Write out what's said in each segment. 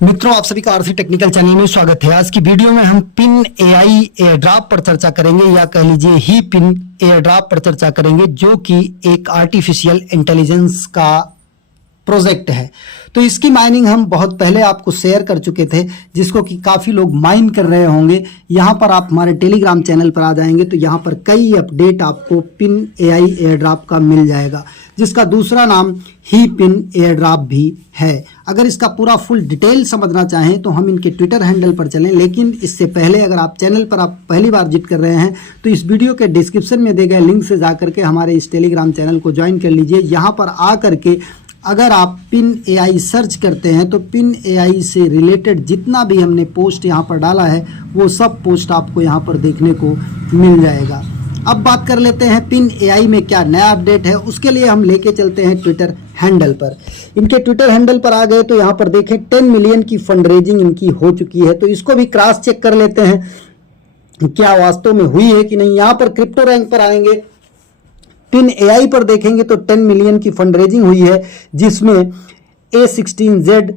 मित्रों, आप सभी का आरसी टेक्निकल चैनल में स्वागत है। आज की वीडियो में हम पिन एआई एयरड्रॉप पर चर्चा करेंगे, या कह लीजिए ही पिन एयरड्रॉप पर चर्चा करेंगे, जो कि एक आर्टिफिशियल इंटेलिजेंस का प्रोजेक्ट है। तो इसकी माइनिंग हम बहुत पहले आपको शेयर कर चुके थे, जिसको कि काफ़ी लोग माइन कर रहे होंगे। यहाँ पर आप हमारे टेलीग्राम चैनल पर आ जाएंगे तो यहाँ पर कई अपडेट आपको पिन एआई एयरड्रॉप का मिल जाएगा, जिसका दूसरा नाम ही पिन एयरड्रॉप भी है। अगर इसका पूरा फुल डिटेल समझना चाहें तो हम इनके ट्विटर हैंडल पर चलें, लेकिन इससे पहले अगर आप चैनल पर आप पहली बार विजिट कर रहे हैं तो इस वीडियो के डिस्क्रिप्शन में दिए गए लिंक से जाकर के हमारे इस टेलीग्राम चैनल को ज्वाइन कर लीजिए। यहाँ पर आ करके अगर आप पिन एआई सर्च करते हैं तो पिन एआई से रिलेटेड जितना भी हमने पोस्ट यहाँ पर डाला है वो सब पोस्ट आपको यहाँ पर देखने को मिल जाएगा। अब बात कर लेते हैं पिन एआई में क्या नया अपडेट है। उसके लिए हम लेके चलते हैं ट्विटर हैंडल पर। इनके ट्विटर हैंडल पर आ गए तो यहाँ पर देखें 10 मिलियन की फंड रेजिंग इनकी हो चुकी है। तो इसको भी क्रॉस चेक कर लेते हैं क्या वास्तव में हुई है कि नहीं। यहाँ पर क्रिप्टो रैंक पर आएंगे, पिन एआई पर देखेंगे तो 10 मिलियन की फंड रेजिंग हुई है, जिसमें A16Z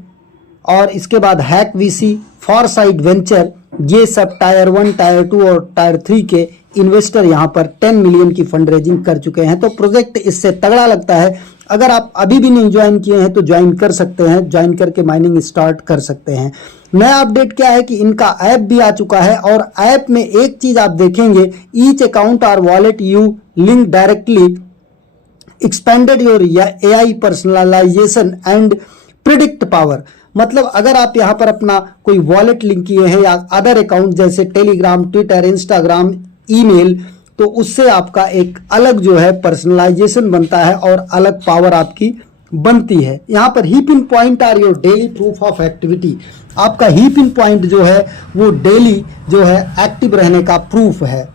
और इसके बाद हैक वीसी, फॉरसाइट वेंचर, ये सब टायर 1, टायर 2 और टायर 3 के इन्वेस्टर यहाँ पर 10 मिलियन की फंड रेजिंग कर चुके हैं। तो प्रोजेक्ट इससे तगड़ा लगता है। अगर आप अभी भी नहीं ज्वाइन किए हैं तो ज्वाइन कर सकते हैं, ज्वाइन करके माइनिंग स्टार्ट कर सकते हैं। नया अपडेट क्या है कि इनका ऐप भी आ चुका है, और ऐप में एक चीज आप देखेंगे, ईच अकाउंट और wallet you link directly expanded your AI personalization and predict power. मतलब अगर आप यहाँ पर अपना कोई वॉलेट लिंक किए हैं या अदर अकाउंट जैसे टेलीग्राम, ट्विटर, इंस्टाग्राम, ईमेल, तो उससे आपका एक अलग जो है पर्सनलाइजेशन बनता है और अलग पावर आपकी बनती है। यहाँ पर ही pin point are your daily proof of activity. आपका ही पिन पॉइंट जो है वो डेली जो है एक्टिव रहने का प्रूफ है।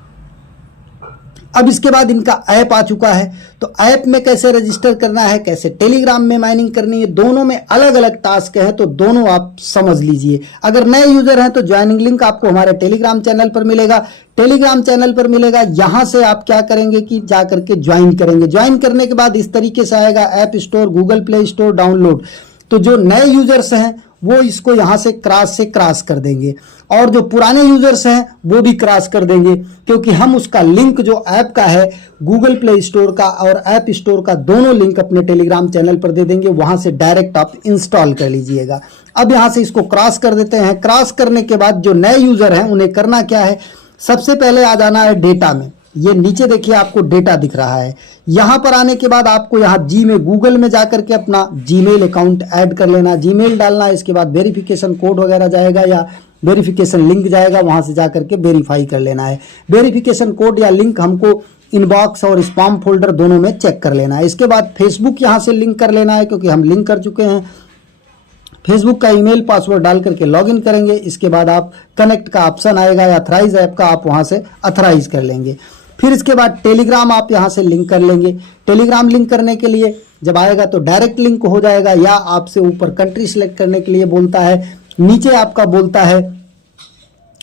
अब इसके बाद इनका ऐप आ चुका है, तो ऐप में कैसे रजिस्टर करना है, कैसे टेलीग्राम में माइनिंग करनी है, दोनों में अलग अलग टास्क है, तो दोनों आप समझ लीजिए। अगर नए यूजर हैं तो ज्वाइनिंग लिंक आपको हमारे टेलीग्राम चैनल पर मिलेगा। टेलीग्राम चैनल पर मिलेगा, यहां से आप क्या करेंगे कि जा करके ज्वाइन करेंगे। ज्वाइन करने के बाद इस तरीके से आएगा app store, Google play store, download. तो जो नए यूजर्स हैं वो इसको यहां से क्रॉस कर देंगे, और जो पुराने यूजर्स हैं वो भी क्रॉस कर देंगे, क्योंकि हम उसका लिंक जो ऐप का है, गूगल प्ले स्टोर का और ऐप स्टोर का, दोनों लिंक अपने टेलीग्राम चैनल पर दे देंगे। वहां से डायरेक्ट आप इंस्टॉल कर लीजिएगा। अब यहां से इसको क्रॉस कर देते हैं। क्रॉस करने के बाद जो नए यूजर हैं उन्हें करना क्या है, सबसे पहले आ जाना है डेटा में। ये नीचे देखिए आपको डेटा दिख रहा है। यहां पर आने के बाद आपको यहाँ जी में, गूगल में जाकर के अपना जीमेल अकाउंट ऐड कर लेना, जीमेल डालना है। इसके बाद वेरिफिकेशन कोड वगैरह जाएगा या वेरिफिकेशन लिंक जाएगा, वहां से जाकर के वेरीफाई कर लेना है। वेरिफिकेशन कोड या लिंक हमको इनबॉक्स और स्पैम फोल्डर दोनों में चेक कर लेना है। इसके बाद फेसबुक यहाँ से लिंक कर लेना है, क्योंकि हम लिंक कर चुके हैं। फेसबुक का ईमेल पासवर्ड डाल करके लॉगिन करेंगे। इसके बाद आप कनेक्ट का ऑप्शन आएगा या अथराइज ऐप का, आप वहां से अथराइज कर लेंगे। फिर इसके बाद टेलीग्राम आप यहां से लिंक कर लेंगे। टेलीग्राम लिंक करने के लिए जब आएगा तो डायरेक्ट लिंक हो जाएगा, या आपसे ऊपर कंट्री सिलेक्ट करने के लिए बोलता है, नीचे आपका बोलता है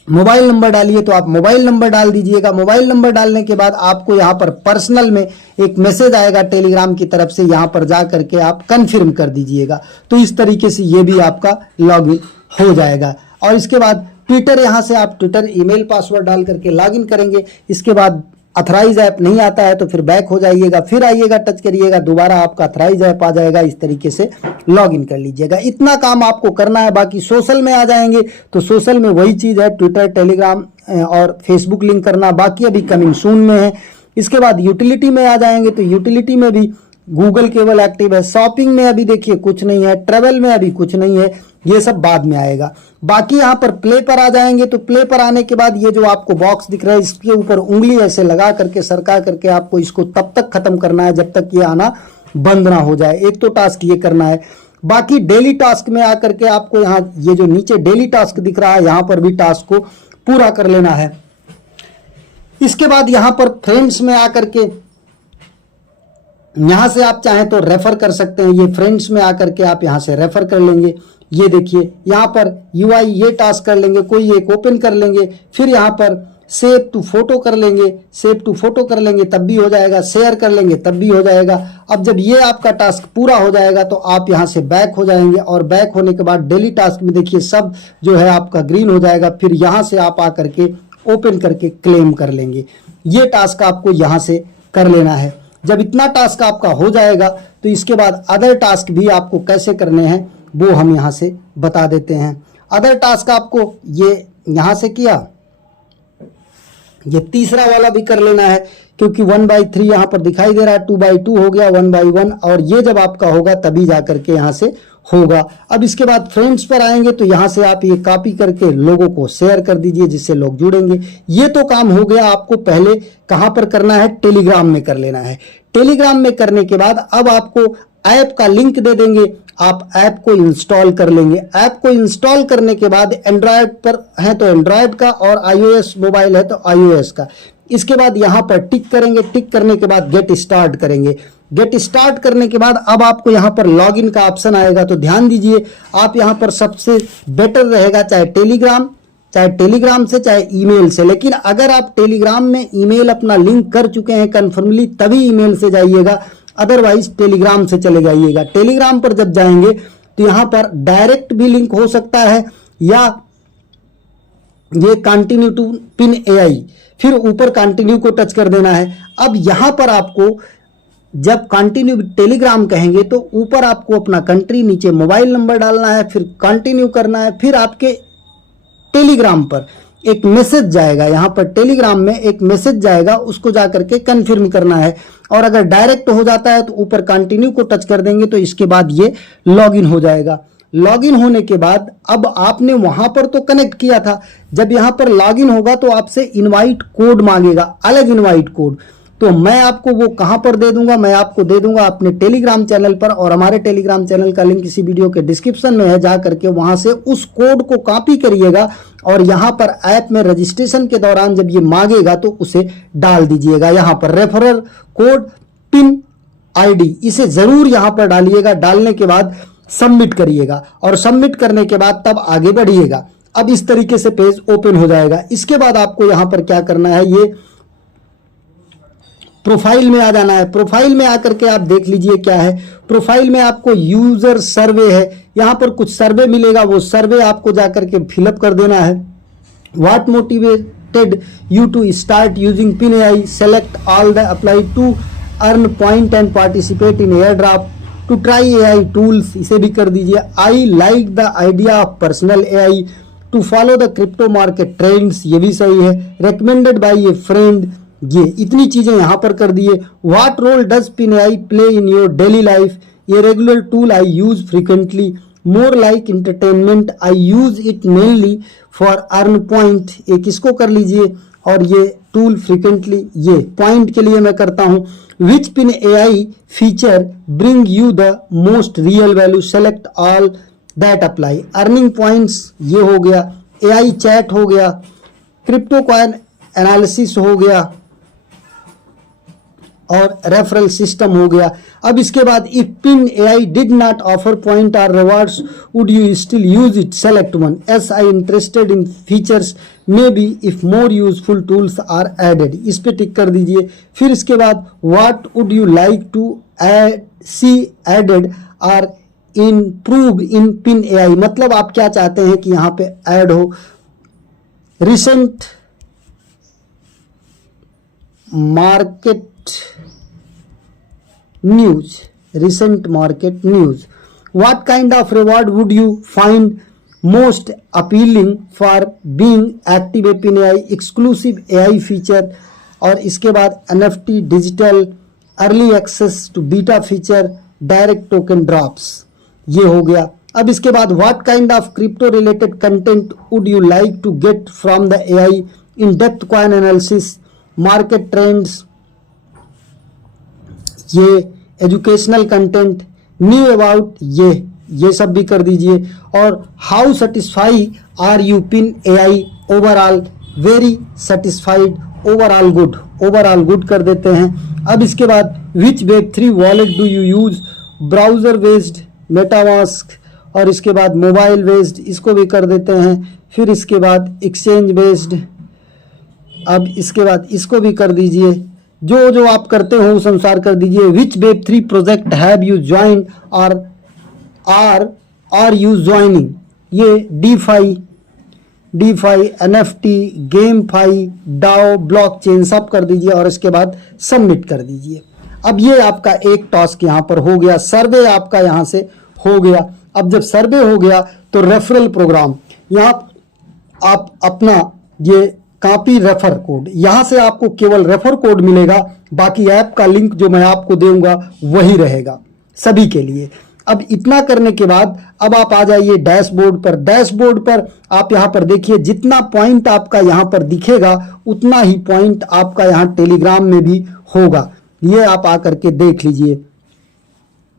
मोबाइल नंबर डालिए, तो आप मोबाइल नंबर डाल दीजिएगा। मोबाइल नंबर डालने के बाद आपको यहाँ पर पर्सनल में एक मैसेज आएगा टेलीग्राम की तरफ से, यहाँ पर जा करके आप कंफर्म कर दीजिएगा। तो इस तरीके से ये भी आपका लॉगिन हो जाएगा। और इसके बाद ट्विटर, यहाँ से आप ट्विटर ईमेल पासवर्ड डाल करके लॉगिन करेंगे। इसके बाद अथराइज ऐप नहीं आता है तो फिर बैक हो जाइएगा, फिर आइएगा, टच करिएगा, दोबारा आपका अथराइज ऐप आ जाएगा। इस तरीके से लॉगिन कर लीजिएगा। इतना काम आपको करना है। बाकी सोशल में आ जाएंगे तो सोशल में वही चीज है, ट्विटर, टेलीग्राम और फेसबुक लिंक करना, बाकी अभी कमिंग सून में है। इसके बाद यूटिलिटी में आ जाएंगे तो यूटिलिटी में भी गूगल केवल एक्टिव है। शॉपिंग में अभी देखिए कुछ नहीं है, ट्रेवल में अभी कुछ नहीं है, ये सब बाद में आएगा। बाकी यहाँ पर प्ले पर आ जाएंगे तो प्ले पर आने के बाद ये जो आपको बॉक्स दिख रहा है, इसके ऊपर उंगली ऐसे लगा करके, सरका करके आपको इसको तब तक खत्म करना है जब तक ये आना बंद ना हो जाए। एक तो टास्क ये करना है। बाकी डेली टास्क में आकर के आपको यहाँ ये जो नीचे डेली टास्क दिख रहा है, यहाँ पर भी टास्क को पूरा कर लेना है। इसके बाद यहाँ पर फ्रेंड्स में आकर के यहां से आप चाहें तो रेफर कर सकते हैं। ये फ्रेंड्स में आकर के आप यहां से रेफर कर लेंगे। ये देखिए यहाँ पर यूआई ये टास्क कर लेंगे, कोई एक ओपन कर लेंगे। फिर यहाँ पर सेव टू फोटो कर लेंगे, सेव टू फोटो कर लेंगे तब भी हो जाएगा, शेयर कर लेंगे तब भी हो जाएगा। अब जब ये आपका टास्क पूरा हो जाएगा तो आप यहाँ से बैक हो जाएंगे और बैक होने के बाद डेली टास्क में देखिए सब जो है आपका ग्रीन हो जाएगा। फिर यहाँ से आप आकर के ओपन करके क्लेम कर लेंगे। ये टास्क आपको यहाँ से कर लेना है। जब इतना टास्क आपका हो जाएगा तो इसके बाद अदर टास्क भी आपको कैसे करने हैं वो हम यहाँ से बता देते हैं। अदर टास्क आपको ये यहाँ से किया, ये तीसरा वाला भी कर लेना है क्योंकि 1/3 यहाँ पर दिखाई दे रहा है, 2/2 हो गया, 1/1, और ये जब आपका होगा तभी जा करके यहाँ से होगा। अब इसके बाद फ्रेंड्स पर आएंगे तो यहाँ से आप ये कॉपी करके लोगों को शेयर कर दीजिए जिससे लोग जुड़ेंगे। ये तो काम हो गया। आपको पहले कहाँ पर करना है, टेलीग्राम में कर लेना है। टेलीग्राम में करने के बाद अब आपको ऐप का लिंक दे देंगे, आप ऐप को इंस्टॉल कर लेंगे। ऐप को इंस्टॉल करने के बाद एंड्रॉयड पर है तो एंड्रॉयड का और iOS मोबाइल है तो iOS का। इसके बाद यहाँ पर टिक करेंगे, टिक करने के बाद गेट स्टार्ट करेंगे। गेट स्टार्ट करने के बाद अब आपको यहाँ पर लॉगिन का ऑप्शन आएगा तो ध्यान दीजिए आप यहाँ पर सबसे बेटर रहेगा चाहे टेलीग्राम से चाहे ईमेल से। लेकिन अगर आप टेलीग्राम में ईमेल अपना लिंक कर चुके हैं कन्फर्मली तभी ईमेल से जाइएगा, अदरवाइज टेलीग्राम से चले जाइएगा। टेलीग्राम पर जब जाएंगे तो यहाँ पर डायरेक्ट भी लिंक हो सकता है या ये कंटिन्यू टू पिन AI, फिर ऊपर कंटिन्यू को टच कर देना है। अब यहाँ पर आपको जब कंटिन्यू टेलीग्राम कहेंगे तो ऊपर आपको अपना कंट्री, नीचे मोबाइल नंबर डालना है, फिर कंटिन्यू करना है। फिर आपके टेलीग्राम पर एक मैसेज जाएगा, यहाँ पर टेलीग्राम में एक मैसेज जाएगा, उसको जाकर के कन्फर्म करना है। और अगर डायरेक्ट हो जाता है तो ऊपर कंटिन्यू को टच कर देंगे तो इसके बाद ये लॉगिन हो जाएगा। लॉगिन होने के बाद अब आपने वहां पर तो कनेक्ट किया था, जब यहाँ पर लॉगिन होगा तो आपसे इनवाइट कोड मांगेगा, अलग इनवाइट कोड। तो मैं आपको वो कहां पर दे दूंगा, मैं आपको दे दूंगा अपने टेलीग्राम चैनल पर, और हमारे टेलीग्राम चैनल का लिंक इसी वीडियो के डिस्क्रिप्शन में है। जा करके वहां से उस कोड को कॉपी करिएगा और यहां पर ऐप में रजिस्ट्रेशन के दौरान जब ये मांगेगा तो उसे डाल दीजिएगा। यहां पर रेफरल कोड, पिन, ID इसे जरूर यहां पर डालिएगा। डालने के बाद सबमिट करिएगा और सबमिट करने के बाद तब आगे बढ़िएगा। अब इस तरीके से पेज ओपन हो जाएगा। इसके बाद आपको यहां पर क्या करना है, ये प्रोफाइल में आ जाना है। प्रोफाइल में आकर के आप देख लीजिए क्या है। प्रोफाइल में आपको यूजर सर्वे है, यहां पर कुछ सर्वे मिलेगा, वो सर्वे आपको जाकर के फिलअप कर देना है। What motivated you to start using Pin AI, select all the apply to earn point and participate in air drop, to try AI tools, इसे भी कर दीजिए। I like the idea of personal AI, to follow the crypto market trends, ये भी सही है। Recommended by A friend, ये इतनी चीजें यहां पर कर दिए। What role does pin AI play in your daily life, ये regular tool I use frequently, more like entertainment, I use it mainly for earn point, एक इसको कर लीजिए। और ये टूल फ्रीक्वेंटली, ये पॉइंट के लिए मैं करता हूं। Which pin AI feature bring you the most real value, select all that apply. Earning points ये हो गया, AI चैट हो गया, क्रिप्टो कॉइन एनालिसिस हो गया और रेफरल सिस्टम हो गया। अब इसके बाद if pin AI did not offer point और rewards would you still use it, select one. Yes I interested in features may be if more useful tools are added, इस पे टिक कर दीजिए। फिर इसके बाद what would you like to see added or improve in pin AI, मतलब आप क्या चाहते हैं कि यहां पे ऐड हो। Recent market news, recent market news. What kind of reward would you find most appealing for being active in AI, exclusive AI feature, और इसके बाद NFT, digital early access to beta feature, direct token drops, ये हो गया। अब इसके बाद what kind of crypto related content would you like to get from the AI, in depth coin analysis, market trends, ये एजुकेशनल कंटेंट, न्यू अबाउट, ये सब भी कर दीजिए। और how satisfy are you Pin AI, overall very satisfied, overall good कर देते हैं। अब इसके बाद which Web3 wallet do you use, browser based, MetaMask, और इसके बाद मोबाइल बेस्ड, इसको भी कर देते हैं। फिर इसके बाद एक्सचेंज बेस्ड, अब इसके बाद इसको भी कर दीजिए, जो जो आप करते हो उस अनुसार कर दीजिए। विच वेब3 प्रोजेक्ट हैव यू ज्वाइंड और आर यू ज्वाइनिंग, ये DeFi, NFT, GameFi, DAO, blockchain सब कर दीजिए और इसके बाद सबमिट कर दीजिए। अब ये आपका एक टास्क यहाँ पर हो गया, सर्वे आपका यहाँ से हो गया। अब जब सर्वे हो गया तो रेफरल प्रोग्राम, यहाँ आप अपना ये कॉपी रेफर कोड, यहां से आपको केवल रेफर कोड मिलेगा, बाकी ऐप का लिंक जो मैं आपको दूंगा वही रहेगा सभी के लिए। अब इतना करने के बाद अब आप आ जाइए डैशबोर्ड पर। डैशबोर्ड पर आप यहां पर देखिए, जितना पॉइंट आपका यहां पर दिखेगा उतना ही पॉइंट आपका यहां टेलीग्राम में भी होगा। ये आप आकर के देख लीजिए।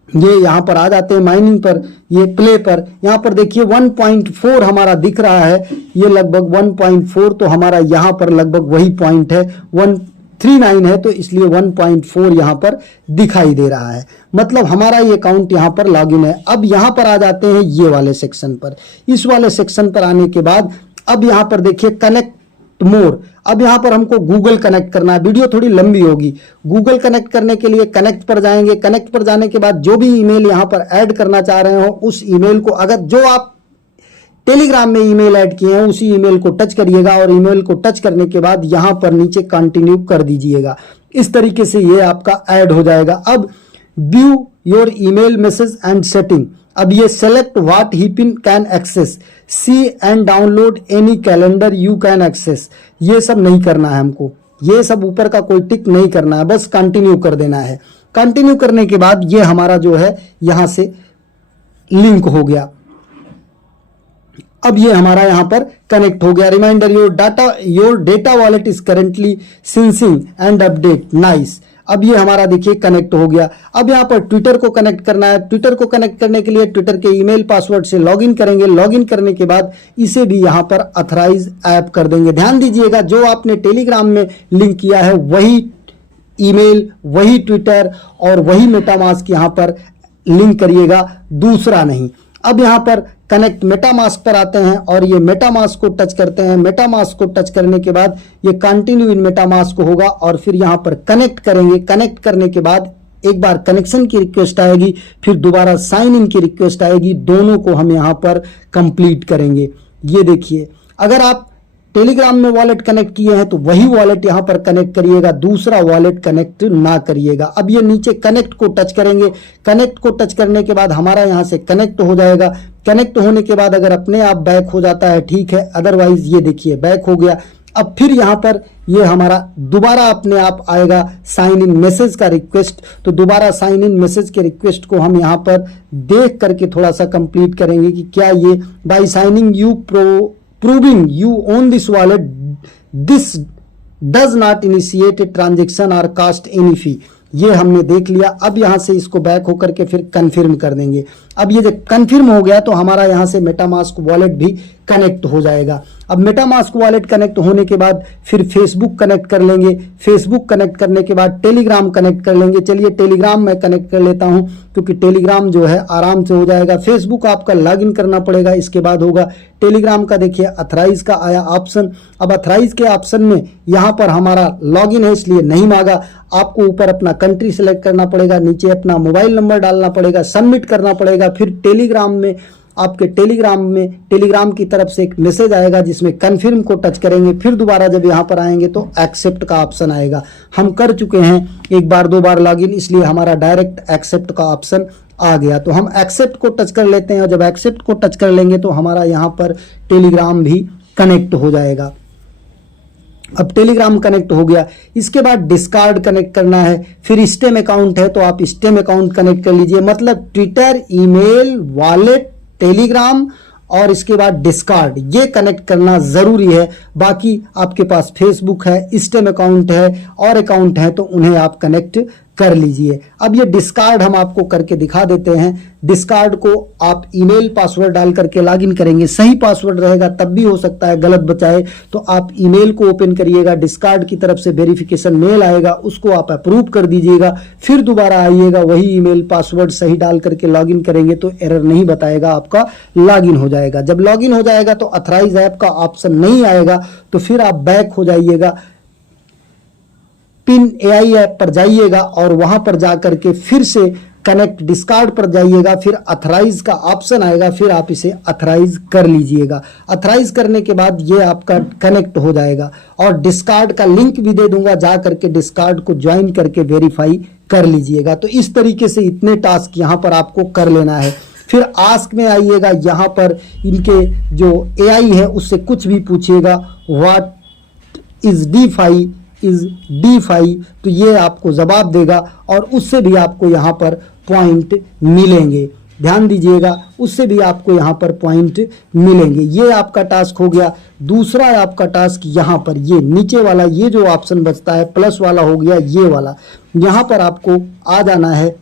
ये यहाँ पर आ जाते हैं माइनिंग पर, ये प्ले पर, यहाँ पर देखिए 1.4 हमारा दिख रहा है, ये लगभग 1.4 तो हमारा यहाँ पर लगभग वही पॉइंट है, 139 है तो इसलिए 1.4 यहाँ पर दिखाई दे रहा है, मतलब हमारा ये अकाउंट यहाँ पर लॉगिन है। अब यहाँ पर आ जाते हैं ये वाले सेक्शन पर। इस वाले सेक्शन पर आने के बाद अब यहाँ पर देखिए कनेक्ट मोर, अब यहां पर हमको गूगल कनेक्ट करना है। वीडियो थोड़ी लंबी होगी। गूगल कनेक्ट करने के लिए कनेक्ट पर जाएंगे। कनेक्ट पर जाने के बाद जो भी ईमेल यहां पर ऐड करना चाह रहे हो उस ईमेल को, अगर जो आप टेलीग्राम में ईमेल ऐड किए हैं उसी ईमेल को टच करिएगा और ईमेल को टच करने के बाद यहां पर नीचे कंटिन्यू कर दीजिएगा। इस तरीके से ये आपका ऐड हो जाएगा। अब view your email message and setting, अब ये select what he Pin can access, see and download any calendar you can access, ये सब नहीं करना है हमको, ये सब ऊपर का कोई टिक नहीं करना है, बस कंटिन्यू कर देना है। कंटिन्यू करने के बाद ये हमारा जो है यहां से लिंक हो गया। अब ये हमारा यहां पर कनेक्ट हो गया। Reminder your data wallet is currently syncing and update, nice. अब ये हमारा देखिए कनेक्ट हो गया। अब यहाँ पर ट्विटर को कनेक्ट करना है। ट्विटर को कनेक्ट करने के लिए ट्विटर के ईमेल पासवर्ड से लॉगिन करेंगे। लॉगिन करने के बाद इसे भी यहाँ पर अथराइज ऐप कर देंगे। ध्यान दीजिएगा, जो आपने टेलीग्राम में लिंक किया है वही ईमेल, वही ट्विटर और वही मेटामास्क यहाँ पर लिंक करिएगा, दूसरा नहीं। अब यहाँ पर कनेक्ट मेटामास्क पर आते हैं और ये मेटामास्क को टच करते हैं। मेटामास्क को टच करने के बाद ये कंटिन्यू इन मेटामास्क होगा और फिर यहाँ पर कनेक्ट करेंगे। कनेक्ट करने के बाद एक बार कनेक्शन की रिक्वेस्ट आएगी, फिर दोबारा साइन इन की रिक्वेस्ट आएगी, दोनों को हम यहाँ पर कंप्लीट करेंगे। ये देखिए, अगर आप टेलीग्राम में वॉलेट कनेक्ट किए हैं तो वही वॉलेट यहां पर कनेक्ट करिएगा, दूसरा वॉलेट कनेक्ट ना करिएगा। अब ये नीचे कनेक्ट को टच करेंगे। कनेक्ट को टच करने के बाद हमारा यहां से कनेक्ट हो जाएगा। कनेक्ट होने के बाद अगर अपने आप बैक हो जाता है ठीक है, अदरवाइज ये देखिए बैक हो गया। अब फिर यहां पर ये हमारा दोबारा अपने आप आएगा साइन इन मैसेज का रिक्वेस्ट, तो दोबारा साइन इन मैसेज के रिक्वेस्ट को हम यहां पर देख करके थोड़ा सा कंप्लीट करेंगे कि क्या ये by signing you proving you own this wallet, this does not initiate a transaction or cost any fee। ये हमने देख लिया। अब यहां से इसको बैक होकर के फिर कंफर्म कर देंगे। अब ये जब कंफर्म हो गया तो हमारा यहां से मेटामास्क वॉलेट भी कनेक्ट हो जाएगा। अब मेटामास्क वॉलेट कनेक्ट होने के बाद फिर फेसबुक कनेक्ट कर लेंगे। फेसबुक कनेक्ट करने के बाद टेलीग्राम कनेक्ट कर लेंगे। चलिए टेलीग्राम मैं कनेक्ट कर लेता हूं, क्योंकि टेलीग्राम जो है आराम से हो जाएगा। फेसबुक आपका लॉगिन करना पड़ेगा, इसके बाद होगा। टेलीग्राम का देखिए अथराइज का आया ऑप्शन। अब अथराइज के ऑप्शन में यहां पर हमारा लॉगिन है इसलिए नहीं मांगा। आपको ऊपर अपना कंट्री सेलेक्ट करना पड़ेगा, नीचे अपना मोबाइल नंबर डालना पड़ेगा, सबमिट करना पड़ेगा। फिर टेलीग्राम में आपके टेलीग्राम की तरफ से एक मैसेज आएगा जिसमें कन्फर्म को टच करेंगे। फिर दोबारा जब यहाँ पर आएंगे तो एक्सेप्ट का ऑप्शन आएगा। हम कर चुके हैं एक बार दो बार लॉगिन, इसलिए हमारा डायरेक्ट एक्सेप्ट का ऑप्शन आ गया। तो हम एक्सेप्ट को टच कर लेते हैं और जब एक्सेप्ट को टच कर लेंगे तो हमारा यहाँ पर टेलीग्राम भी कनेक्ट हो जाएगा। अब टेलीग्राम कनेक्ट हो गया, इसके बाद डिस्कार्ड कनेक्ट करना है। फिर स्टेम अकाउंट है तो आप स्टेम अकाउंट कनेक्ट कर लीजिए, मतलब ट्विटर, ईमेल, वॉलेट, टेलीग्राम और इसके बाद डिस्कार्ड, ये कनेक्ट करना जरूरी है। बाकी आपके पास फेसबुक है, स्टेम अकाउंट है और अकाउंट है तो उन्हें आप कनेक्ट कर लीजिए। अब ये डिस्कार्ड हम आपको करके दिखा देते हैं। डिस्कार्ड को आप ईमेल पासवर्ड डाल करके लॉगिन करेंगे, सही पासवर्ड रहेगा, तब भी हो सकता है गलत बचाए, तो आप ईमेल को ओपन करिएगा। डिस्कार्ड की तरफ से वेरिफिकेशन मेल आएगा, उसको आप अप्रूव कर दीजिएगा। फिर दोबारा आइएगा, वही ईमेल पासवर्ड सही डाल करके लॉगिन करेंगे तो एरर नहीं बताएगा, आपका लॉगिन हो जाएगा। जब लॉगिन हो जाएगा तो अथराइज ऐप का ऑप्शन नहीं आएगा, तो फिर आप बैक हो जाइएगा। पिन एआई ऐप पर जाइएगा और वहां पर जाकर के फिर से कनेक्ट डिस्कार्ड पर जाइएगा, फिर अथराइज का ऑप्शन आएगा, फिर आप इसे अथराइज कर लीजिएगा। अथराइज करने के बाद ये आपका कनेक्ट हो जाएगा और डिस्कार्ड का लिंक भी दे दूंगा, जा करके डिस्कार्ड को ज्वाइन करके वेरीफाई कर लीजिएगा। तो इस तरीके से इतने टास्क यहाँ पर आपको कर लेना है। फिर आस्क में आइएगा, यहाँ पर इनके जो एआई है उससे कुछ भी पूछिएगा, what is DeFi, is DeFi, तो ये आपको जवाब देगा और उससे भी आपको यहाँ पर पॉइंट मिलेंगे। ध्यान दीजिएगा, उससे भी आपको यहाँ पर पॉइंट मिलेंगे। ये आपका टास्क हो गया। दूसरा आपका टास्क यहाँ पर ये नीचे वाला ये जो ऑप्शन बचता है प्लस वाला हो गया, ये वाला यहाँ पर आपको आ जाना है।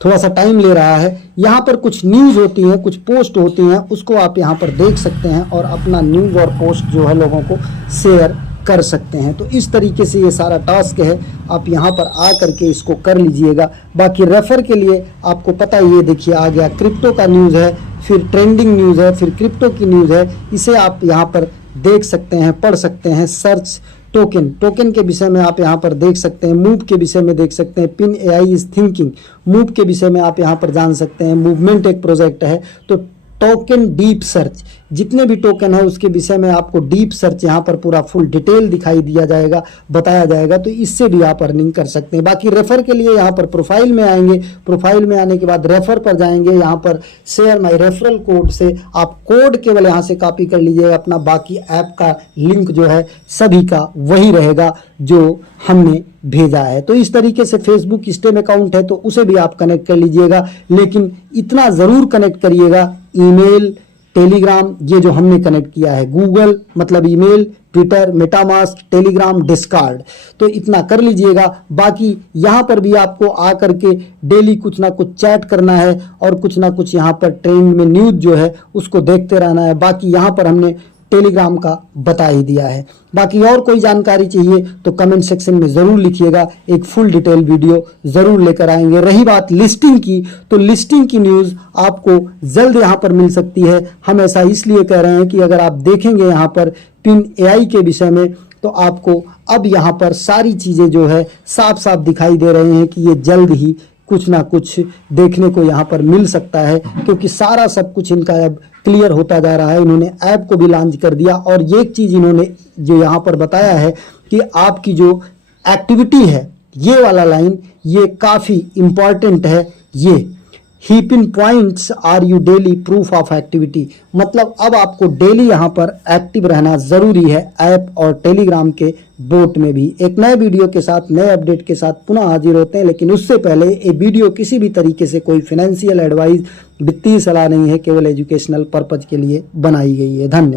थोड़ा सा टाइम ले रहा है। यहाँ पर कुछ न्यूज़ होती हैं, कुछ पोस्ट होती हैं, उसको आप यहाँ पर देख सकते हैं और अपना न्यूज़ और पोस्ट जो है लोगों को शेयर कर सकते हैं। तो इस तरीके से ये सारा टास्क है, आप यहाँ पर आ करके इसको कर लीजिएगा। बाकी रेफर के लिए आपको पता ही, ये देखिए आ गया, क्रिप्टो का न्यूज़ है, फिर ट्रेंडिंग न्यूज़ है, फिर क्रिप्टो की न्यूज़ है। इसे आप यहाँ पर देख सकते हैं, पढ़ सकते हैं। सर्च टोकन के विषय में आप यहाँ पर देख सकते हैं, मूव के विषय में देख सकते हैं, pin AI is thinking, move के विषय में आप यहाँ पर जान सकते हैं। मूवमेंट एक प्रोजेक्ट है, तो टोकन डीप सर्च, जितने भी टोकन है उसके विषय में आपको डीप सर्च यहाँ पर पूरा फुल डिटेल दिखाई दिया जाएगा, बताया जाएगा। तो इससे भी आप अर्निंग कर सकते हैं। बाकी रेफर के लिए यहाँ पर प्रोफाइल में आएंगे, प्रोफाइल में आने के बाद रेफर पर जाएंगे, यहाँ पर शेयर माई रेफरल कोड से आप कोड केवल यहाँ से कॉपी कर लीजिएगा अपना। बाकी ऐप का लिंक जो है सभी का वही रहेगा जो हमने भेजा है। तो इस तरीके से फेसबुक स्टेम अकाउंट है तो उसे भी आप कनेक्ट कर लीजिएगा, लेकिन इतना ज़रूर कनेक्ट करिएगा, ईमेल, टेलीग्राम, ये जो हमने कनेक्ट किया है, गूगल मतलब email, Twitter, MetaMask, Telegram, discard, तो इतना कर लीजिएगा। बाकी यहाँ पर भी आपको आ करके डेली कुछ ना कुछ चैट करना है और कुछ ना कुछ यहाँ पर ट्रेंड में न्यूज़ जो है उसको देखते रहना है। बाकी यहाँ पर हमने टेलीग्राम का बता ही दिया है। बाकी और कोई जानकारी चाहिए तो कमेंट सेक्शन में ज़रूर लिखिएगा, एक फुल डिटेल वीडियो ज़रूर लेकर आएंगे। रही बात लिस्टिंग की, तो लिस्टिंग की न्यूज़ आपको जल्द यहाँ पर मिल सकती है। हम ऐसा इसलिए कह रहे हैं कि अगर आप देखेंगे यहाँ पर पिन एआई के विषय में, तो आपको अब यहाँ पर सारी चीज़ें जो है साफ साफ दिखाई दे रहे हैं कि ये जल्द ही कुछ ना कुछ देखने को यहाँ पर मिल सकता है, क्योंकि सारा सब कुछ इनका अब क्लियर होता जा रहा है। इन्होंने ऐप को भी लॉन्च कर दिया और ये एक चीज़ इन्होंने जो यहाँ पर बताया है कि आपकी जो एक्टिविटी है, ये वाला लाइन ये काफ़ी इम्पॉर्टेंट है। ये ही pin points are you daily proof of activity, मतलब अब आपको डेली यहाँ पर एक्टिव रहना ज़रूरी है ऐप और टेलीग्राम के बोट में भी। एक नए वीडियो के साथ, नए अपडेट के साथ पुनः हाजिर होते हैं, लेकिन उससे पहले ये वीडियो किसी भी तरीके से कोई फाइनेंशियल एडवाइस, वित्तीय सलाह नहीं है, केवल एजुकेशनल पर्पज के लिए बनाई गई है। धन्यवाद।